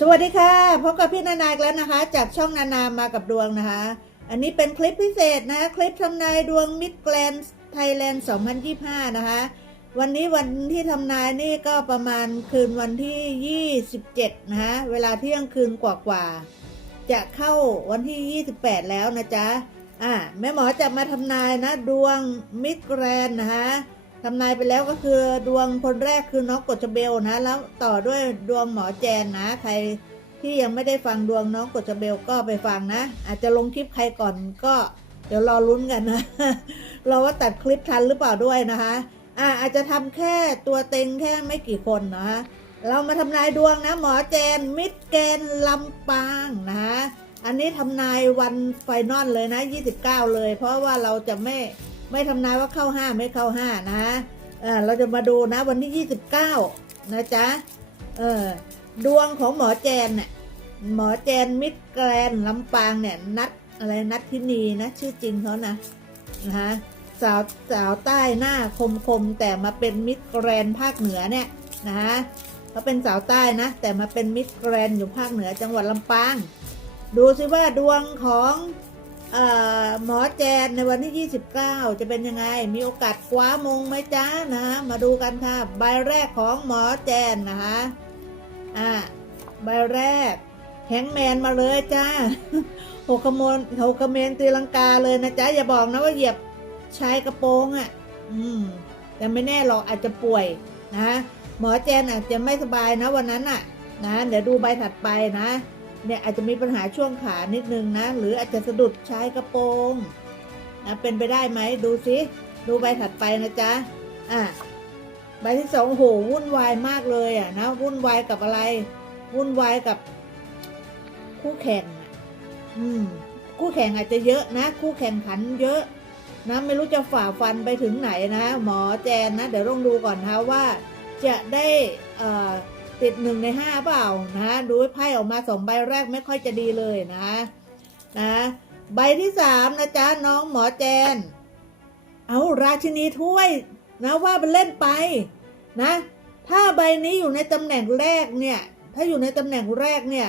สวัสดีค่ะพบกับพี่นานาอีกแล้วนะคะจากช่องนานามากับดวงนะคะ อันนี้เป็นคลิปพิเศษนะ คลิปทำนายดวงมิดแกลนไทยแลนด์2025 นะคะ วันนี้วันที่ทำนายนี่ก็ประมาณคืนวันที่ 27 นะคะเวลาเที่ยงคืนกว่าๆจะเข้าวันที่ 28 แล้วนะจ๊ะอ่าแม่หมอจะมาทำนายนะดวงมิดแกรนนะคะ ทำนายไปแล้วก็คือดวงคนแรกคือน้องกฎจเบลนะ แล้วต่อด้วยดวงหมอแจนนะ ใครที่ยังไม่ได้ฟังดวงน้องกฎจเบลก็ไปฟังนะ อาจจะลงคลิปใครก่อนก็ เดี๋ยวรอลุ้นกันนะเราว่าตัดคลิปทันหรือเปล่าด้วยนะคะอ่าอาจจะทำแค่ตัวเต็งแค่ไม่กี่คนนะคะเรามาทำนายดวงนะ หมอแจนมิดแกนลำปางนะคะอันนี้ทำนายวันไฟนอลเลยนะ 29 เลย เพราะว่าเราจะไม่ ไม่ทำนายว่าเข้า5ไม่เข้า5นะเออเราจะมาดูนะวันที่ 29 นะจ๊ะเออดวงของหมอแจนเนี่ยหมอแจนมิดแกรนลำปางเนี่ยนัดอะไรนัดทินีนะชื่อจริงเขานะนะคะสาวสาวใต้หน้าคมคมแต่มาเป็นมิดแกรนภาคเหนือเนี่ยนะคะเขาเป็นสาวใต้นะแต่มาเป็นมิดแกรนอยู่ภาคเหนือจังหวัดลำปาง ดูสิว่าดวงของ หมอแจนในวันที่ 29 จะเป็นยังไง มีโอกาสคว้ามงไหมจ้านะมาดูกันค่ะ ใบแรกของหมอแจนนะคะอ่าใบแรกแฮงแมนมาเลยจ้าหกขโมนหกขเมนตีลังกาเลยนะจ๊ะ อย่าบอกนะว่าเหยียบชายกระโปรงอะ่ะ อืม แต่ไม่แน่หรอกอาจจะป่วยนะหมอแจนอาจจะไม่สบายนะวันนั้นน่ะ นะ เดี๋ยวดูใบถัดไปนะ เนี่ยอาจจะมีปัญหาช่วงขานิดนึงนะ หรืออาจจะสะดุดชายกระโปรงนะเป็นไปได้ไหมดูสิดูใบถัดไปนะจ๊ะอะใบที่สองโหวุ่นวายมากเลยอะนะวุ่นวายกับอะไร วุ่นวายกับ คู่แข่งอะอืม คู่แข่งอาจจะเยอะนะ คู่แข่งขันเยอะ นะไม่รู้จะฝ่าฟันไปถึงไหนนะ หมอแจนนะ เดี๋ยวต้องดูก่อนนะว่าจะได้อ่อ ติดหนึ่งในห้าเปล่านะดูไพ่ออกมาสองใบแรกไม่ค่อยจะดีเลยนะนะใบที่สามนะจ๊ะน้องหมอแจน เอาราชินีถ้วยนะว่าไปเล่นไปนะ ถ้าใบนี้อยู่ในตำแหน่งแรกเนี่ย ถ้าอยู่ในตำแหน่งแรกเนี่ย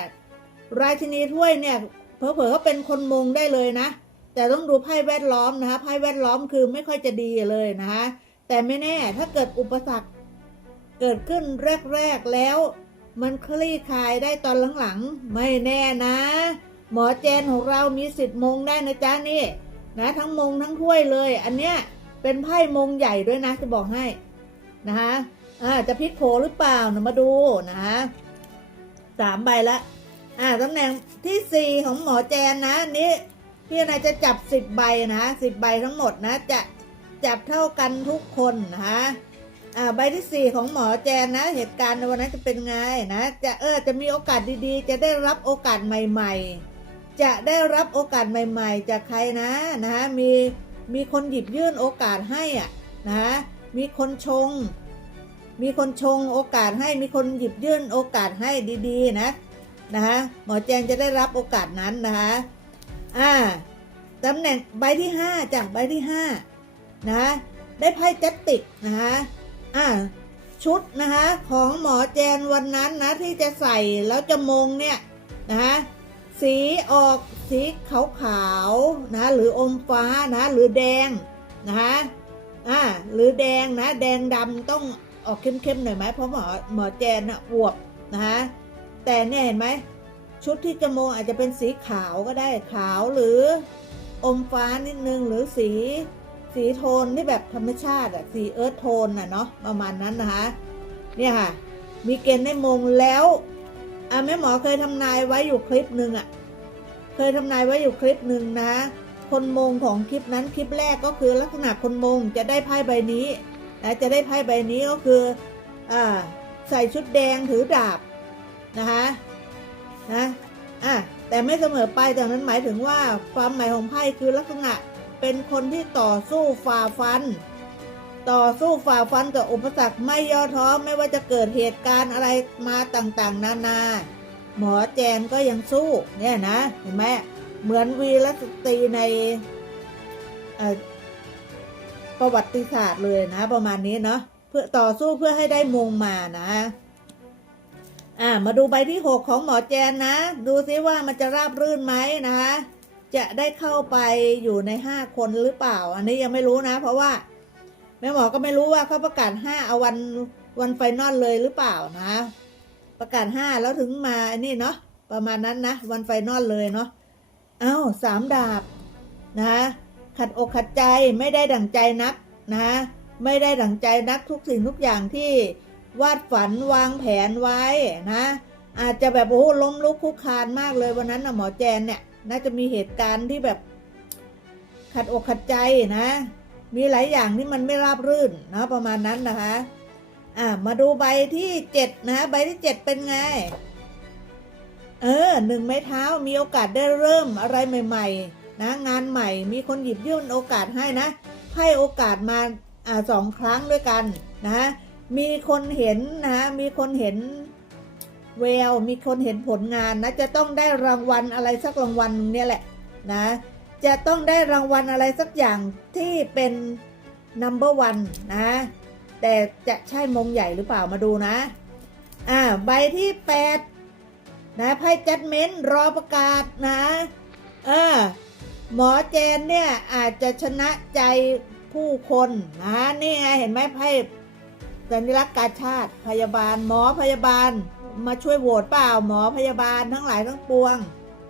ราชินีถ้วยเนี่ยเผลอๆเขาเป็นคนมงได้เลยนะ แต่ต้องดูไพ่แวดล้อมนะคะไพ่แวดล้อมคือไม่ค่อยจะดีเลยนะคะแต่ไม่แน่ถ้าเกิดอุปสรรค เกิดขึ้นแรก ๆ แล้ว มันคลี่คลายได้ตอนหลังๆ ไม่แน่นะ หมอเจนของเรามีสิทธิ์มงได้นะจ๊ะนี่ นะทั้งมงทั้งถ้วยเลย อันเนี้ยเป็นไพ่มงใหญ่ด้วยนะจะบอกให้นะคะอ่าจะพลิกโผหรือเปล่านะมาดูนะคะสามใบละอ่าตำแหน่งที่สี่ของหมอแจนนะนนี้พี่นายจะจับสิบใบนะสิบใบทั้งหมดนะ จะจับเท่ากันทุกคนนะคะ อ่าใบที่สี่ของหมอแจนนะ เหตุการณ์ในวันนั้นจะเป็นไงนะ จะเออจะมีโอกาสดีๆ จะได้รับโอกาสใหม่ ๆ จะได้รับโอกาสใหม่ ๆ จากใครนะนะ มีมีคนหยิบยื่นโอกาสให้อะนะมีคนชง มีคนชงโอกาสให้มีคนหยิบยื่นโอกาสให้ดีๆ นะนะคะหมอแจงจะได้รับโอกาสนั้นนะคะอ่าตำแหน่งใบที่ห้าจากใบที่ห้านะได้ไพ่จัตติกนะคะ อ่าชุดนะคะของหมอแจนวันนั้นนะที่จะใส่แล้วจะมงเนี่ยนะคะสีออกสีขาวขาวๆนะหรืออมฟ้านะหรือแดงนะคะอ่าหรือแดงนะแดงดำต้องออกเข้มๆหน่อยไหมเพราะหมอหมอแจนนะอวบนะคะแต่เนี่ยเห็นไหมชุดที่จะมงอาจจะเป็นสีขาวก็ได้ขาวหรืออมฟ้านิดนึงหรือสี สีโทนที่แบบธรรมชาติอะสีเอิร์ธโทนนะเนาะประมาณนั้นนะคะ เนี่ยค่ะ มีเกณฑ์ได้มงแล้วอะแม่หมอเคยทำนายไว้อยู่คลิปหนึ่งอะเคยทำนายไว้อยู่คลิปหนึ่งนะคนมงของคลิปนั้นคลิปแรกก็คือลักษณะคนมงจะได้ไพ่ใบนี้นะจะได้ไพ่ใบนี้ก็คืออ่าใส่ชุดแดงถือดาบนะคะนะอะแต่ไม่เสมอไปแต่นั้นหมายถึงว่าความหมายของไพ่คือลักษณะ เป็นคนที่ต่อสู้ฝ่าฟัน ต่อสู้ฝ่าฟันกับอุปสรรคไม่ย่อท้อไม่ว่าจะเกิดเหตุการณ์อะไรมาต่างๆ นานา หมอแจนก็ยังสู้เนี่ยนะเห็นไหมเหมือนวีรสตรีในประวัติศาสตร์เลยนะ ประมาณนี้เนาะเพื่อต่อสู้เพื่อให้ได้มงมานะอ่ามาดูใบที่หกของหมอแจนนะ ดูซิว่ามันจะราบรื่นไหมนะคะ จะได้เข้าไปอยู่ในห้าคนหรือเปล่า อันนี้ยังไม่รู้นะ เพราะว่าแม่หมอก็ไม่รู้ว่าเขาประกาศห้าเอาวันวันไฟนอลเลยหรือเปล่านะ ประกาศห้าแล้วถึงมาอันนี้เนาะประมาณนั้นนะวันไฟนอลเลยเนาะเอ้าสามดาบนะขัดอกขัดใจไม่ได้ดั่งใจนักนะ ไม่ได้ดั่งใจนักทุกสิ่งทุกอย่างที่วาดฝันวางแผนไว้นะ อาจจะแบบโอ้ล้มลุกคลุกคานมากเลยวันนั้นนะหมอแจนเนี่ย น่าจะมีเหตุการณ์ที่แบบ ขัดอกขัดใจนะ มีหลายอย่างที่มันไม่ราบรื่นนะประมาณนั้นนะคะอ่ามาดูใบที่เจ็ดนะใบที่เจ็ดเป็นไง เออหนึ่งไม้เท้ามีโอกาสได้เริ่มอะไรใหม่ ๆ นะ งานใหม่มีคนหยิบยื่นโอกาสให้นะให้โอกาสมาอ่าสองครั้งด้วยกันนะมีคนเห็นนะมีคนเห็น แววมีคนเห็นผลงานนะ จะต้องได้รางวัลอะไรสักรางวัลเนี่ยแหละนะ จะต้องได้รางวัลอะไรสักอย่างที่เป็น number one นะ แต่จะใช่มงใหญ่หรือเปล่ามาดูนะ อ่า ใบที่แปดนะไพ่จัดเม้นต์รอประกาศนะเออหมอเจนเนี่ยอาจจะชนะใจผู้คนนะนี่ไงเห็นไหมไพ่สัญลักษณ์การชาติพยาบาลหมอพยาบาล มาช่วยโหวตเปล่าหมอพยาบาลทั้งหลายทั้งปวง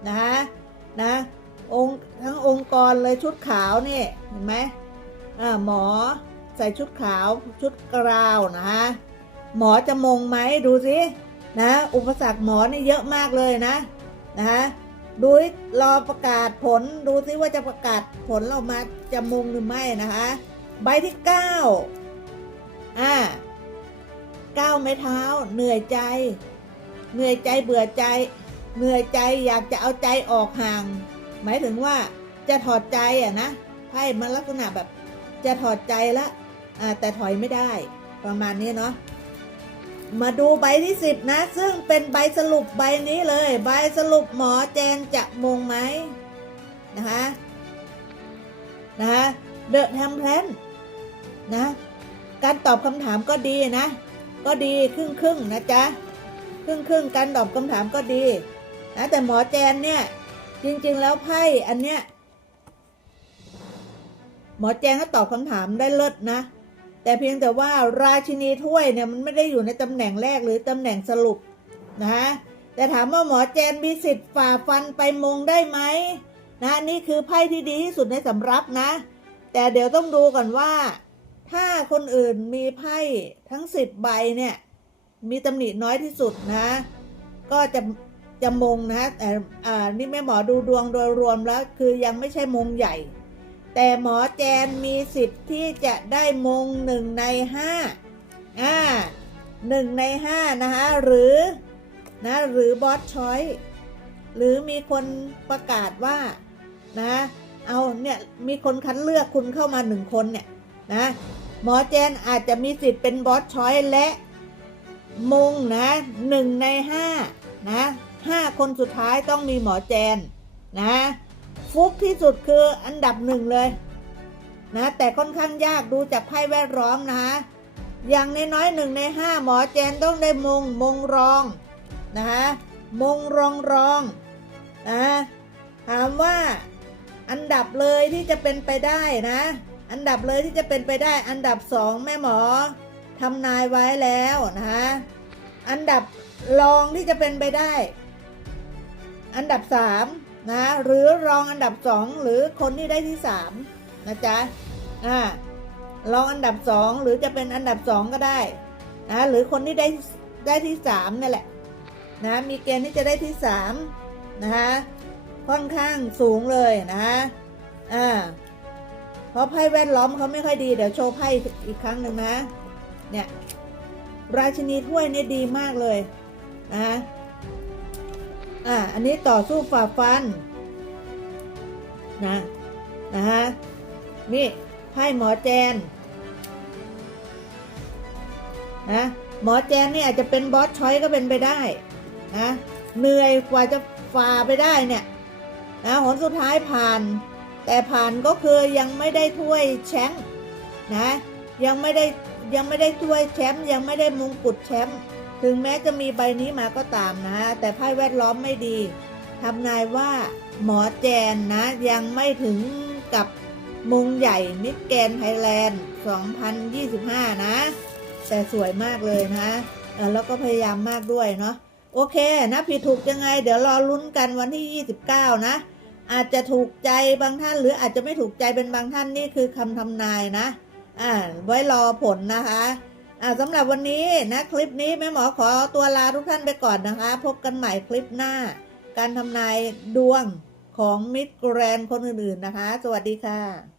นะนะองค์ทั้งองค์กรเลยชุดขาวนี่เห็นไหมอ่าหมอใส่ชุดขาวชุดกราวนะฮะหมอจะมงไหมดูสินะอุปสรรคหมอนี่เยอะมากเลยนะนะฮะดูรอประกาศผลดูซิว่าจะประกาศผลออกมาจะมงหรือไม่นะคะใบที่เก้าอ่าเก้าไม้เท้าเหนื่อยใจ เหนื่อยใจเบื่อใจ เหนื่อยใจอยากจะเอาใจออกห่าง หมายถึงว่าจะถอดใจอะนะไพ่มันลักษณะแบบ จะถอดใจละอ่าแต่ถอยไม่ได้ประมาณนี้เนาะมาดูใบที่สิบนะ ซึ่งเป็นใบสรุปใบนี้เลย ใบสรุปหมอแจนจะมงไหมนะคะนะคะเดอะทำแพลนนะ การตอบคำถามก็ดีนะ ก็ดีครึ่งครึ่งๆนะจ๊ะ ครึ่งครึ่งการตอบคำถามก็ดีนะแต่หมอแจนเนี่ย จริง ๆ แล้วไพ่อันเนี้ยหมอแจงก็ตอบคำถามได้เลิศนะ แต่เพียงแต่ว่าราชินีถ้วยเนี่ยมันไม่ได้อยู่ในตำแหน่งแรกหรือตำแหน่งสรุปนะแต่ถามว่าหมอแจนมีสิทธิ์ฝ่าฟันไปมงได้ไหมนะนี่คือไพ่ที่ดีที่สุดในสำรับนะ แต่เดี๋ยวต้องดูก่อนว่า ถ้าคนอื่นมีไพ่ทั้งสิบใบเนี่ย มีตำหนิน้อยที่สุดนะ ก็จะจะมงนะแต่อ่านี่แม่หมอดูดวงโดยรวมแล้ว คือยังไม่ใช่มงใหญ่ แต่หมอแจนมีสิทธิ์ที่จะได้มงหนึ่งในห้าอ่าหนึ่งในห้านะคะหรือนะหรือบอสชอยหรือมีคนประกาศว่านะเอาเนี่ยมีคนคัดเลือกคุณเข้ามาหนึ่งคนเนี่ยนะหมอแจนอาจจะมีสิทธิ์เป็นบอสชอยและ มงนะหนึ่งในห้านะห้าคนสุดท้ายต้องมีหมอแจนนะฟุกที่สุดคืออันดับหนึ่งเลยนะแต่ค่อนข้างยากดูจากไพ่แวดล้อมนะคะอย่างน้อยๆหนึ่งในห้าหมอแจนต้องได้มงมงรองนะคะมงรองรองนะถามว่าอันดับเลยที่จะเป็นไปได้นะ อันดับเลยที่จะเป็นไปได้ อันดับสองแม่หมอ ทำนายไว้แล้วนะคะอันดับรองที่จะเป็นไปได้ อันดับสามนะหรือรองอันดับสองหรือคนที่ได้ที่สามนะจ๊ะอ่ารองอันดับสองหรือจะเป็นอันดับสองก็ได้นะหรือคนที่ได้ได้ที่สามนี่แหละนะมีเกณฑ์ที่จะได้ที่สามนะคะค่อนข้างสูงเลยนะคะอ่าเพราะไพ่แวดล้อมเขาไม่ค่อยดีเดี๋ยวโชว์ไพ่อีกครั้งหนึ่งนะ เนี่ยราชินีถ้วยเนี่ยดีมากเลยนะอ่าอันนี้ต่อสู้ฝ่าฟันนะนะฮะนี่ไพ่หมอแจนนะหมอแจนนี่อาจจะเป็นบอสชอยก็เป็นไปได้นะเหนื่อยกว่าจะฝ่าไปได้เนี่ยนะหนสุดท้ายผ่าน แต่ผ่านก็คือยังไม่ได้ถ้วยแชมป์นะยังไม่ได้ ยังไม่ได้ถ้วยแชมป์ยังไม่ได้มงกุฎแชมป์ถึงแม้จะมีใบนี้มาก็ตามนะ แต่ไพ่แวดล้อมไม่ดีทำนายว่าหมอแจนนะ ยังไม่ถึงกับมงใหญ่มิดแกนไทยแลนด์ 2025 นะ แต่สวยมากเลยนะแล้วก็พยายามมากด้วยเนาะโอเคนะผิดถูกยังไง เดี๋ยวรอลุ้นกันวันที่ 29 นะ อาจจะถูกใจบางท่านหรืออาจจะไม่ถูกใจเป็นบางท่านนี่คือคำทำนายนะ อ่าไว้รอผลนะคะอ่าสำหรับวันนี้นะคลิปนี้แม่หมอขอตัวลาทุกท่านไปก่อนนะคะ พบกันใหม่คลิปหน้า การทำนายดวงของมิตรแกรนคนอื่นๆนะคะ สวัสดีค่ะ